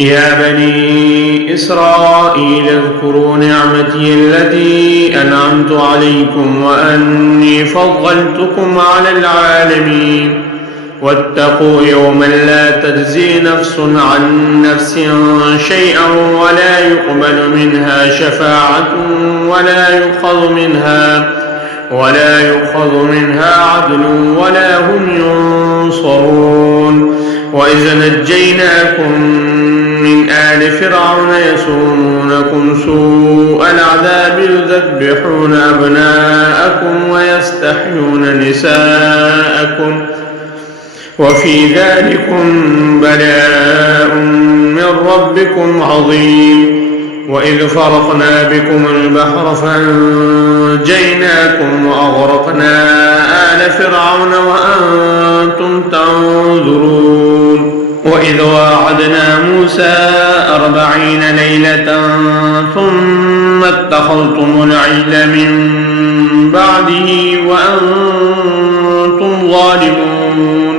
يا بني إسرائيل اذكروا نعمتي التي أنعمت عليكم وأني فضلتكم على العالمين واتقوا يوما لا تجزي نفس عن نفس شيئا ولا يقبل منها شفاعة ولا يؤخذ منها عدل ولا هم ينصرون. وإذ نجيناكم من آل فرعون يسومونكم سوء العذاب يذبحون أبناءكم ويستحيون نساءكم وفي ذلكم بلاء من ربكم عظيم. وإذ فرقنا بكم البحر فأنجيناكم وأغرقنا آل فرعون وأنتم تنظرون. وإذ واعدنا موسى 40 ليلة ثم اتخذتم العجل من بعده وأنتم ظالمون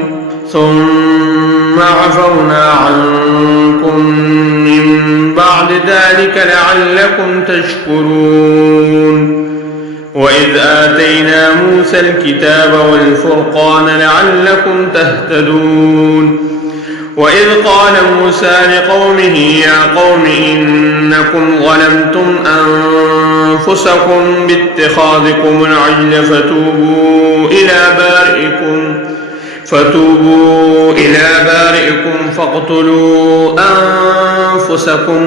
ثم عفونا عنكم من بعد ذلك لعلكم تشكرون. وإذ آتينا موسى الكتاب والفرقان لعلكم تهتدون. وإذ قال موسى لقومه يا قوم إنكم ظلمتم أنفسكم باتخاذكم العجل فتوبوا إلى بارئكم فاقتلوا أنفسكم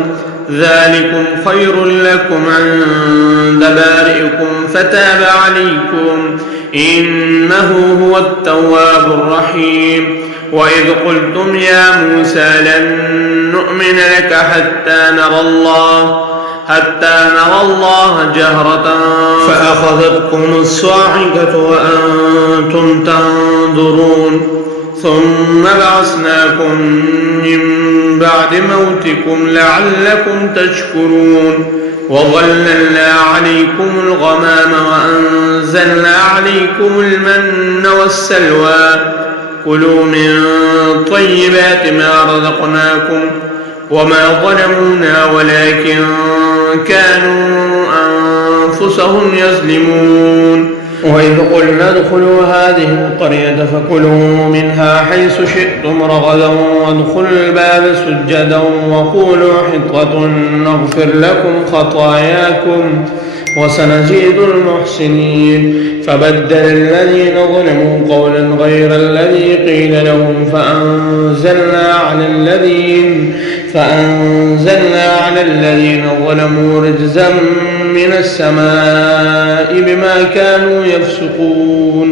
ذلكم خير لكم عند بارئكم فتاب عليكم إنه هو التواب الرحيم. وإذ قلتم يا موسى لن نؤمن لك حتى نرى الله جهرة فأخذتكم الصاعقة وأنتم تنظرون ثم بعثناكم من بعد موتكم لعلكم تشكرون. وظللنا عليكم الغمام وأنزلنا عليكم المن والسلوى كلوا من طيبات ما رزقناكم وما ظلمونا ولكن كانوا أنفسهم يظلمون. وإذ قلنا ادخلوا هذه القرية فكلوا منها حيث شئتم رغدا وادخلوا الباب سجدا وقولوا حطة نغفر لكم خطاياكم وسنزيد المحسنين. فبدل الذين ظلموا قولا غير الذي قيل لهم فأنزلنا على الذين ظلموا رجزا من السماء بما كانوا يفسقون.